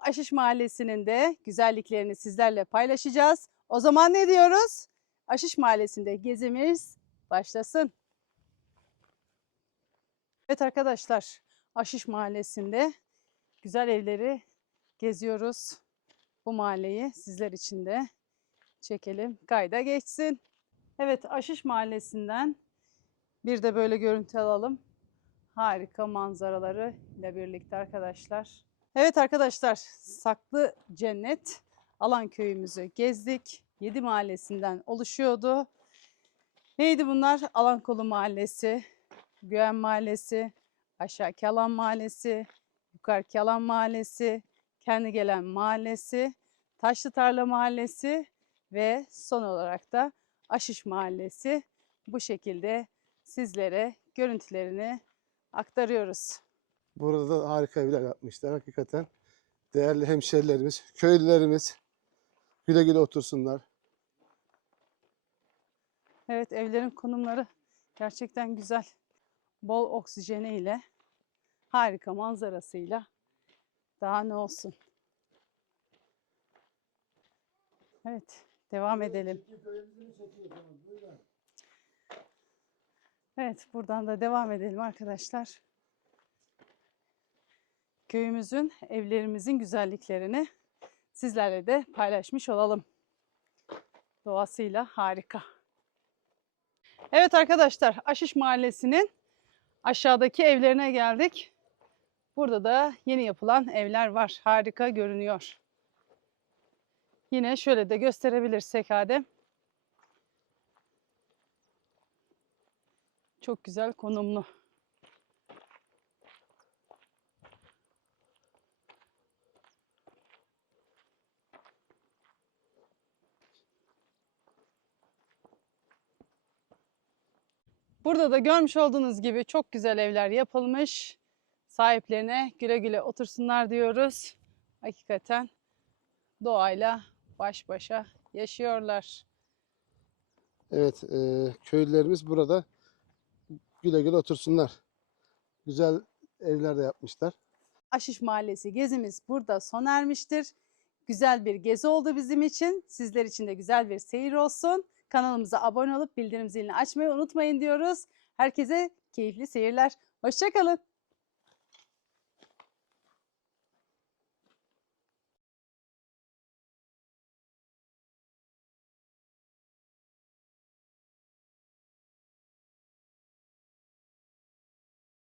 Aşış Mahallesi'nin de güzelliklerini sizlerle paylaşacağız. O zaman ne diyoruz? Aşış Mahallesi'nde gezimiz başlasın. Evet arkadaşlar, Aşış Mahallesi'nde güzel evleri geziyoruz. Bu mahalleyi sizler için de çekelim. Kayda geçsin. Evet Aşış Mahallesi'nden bir de böyle görüntü alalım. Harika manzaraları ile birlikte arkadaşlar. Evet arkadaşlar Saklı Cennet Alan köyümüzü gezdik. 7 mahallesinden oluşuyordu. Neydi bunlar? Alankolu Mahallesi, Güven Mahallesi, Aşağı Kalan Mahallesi, Yukarı Kalan Mahallesi, Kendi Gelen Mahallesi, Taşlı Tarla Mahallesi ve son olarak da Aşış Mahallesi. Bu şekilde sizlere görüntülerini aktarıyoruz. Burada da harika evler yapmışlar hakikaten. Değerli hemşerilerimiz, köylülerimiz güle güle otursunlar. Evet evlerin konumları gerçekten güzel. Bol oksijeni ile harika manzarasıyla daha ne olsun. Evet devam edelim. Evet buradan da devam edelim arkadaşlar. Köyümüzün, evlerimizin güzelliklerini sizlerle de paylaşmış olalım. Doğasıyla harika. Evet arkadaşlar, Aşış Mahallesi'nin aşağıdaki evlerine geldik. Burada da yeni yapılan evler var. Harika görünüyor. Yine şöyle de gösterebilirsek Adem. Çok güzel konumlu. Burada da görmüş olduğunuz gibi çok güzel evler yapılmış. Sahiplerine güle güle otursunlar diyoruz. Hakikaten doğayla baş başa yaşıyorlar. Evet, e, köylülerimiz burada güle güle otursunlar. Güzel evler de yapmışlar. Aşış Mahallesi gezimiz burada sona ermiştir. Güzel bir gezi oldu bizim için. Sizler için de güzel bir seyir olsun. Kanalımıza abone olup bildirim zilini açmayı unutmayın diyoruz. Herkese keyifli seyirler. Hoşçakalın.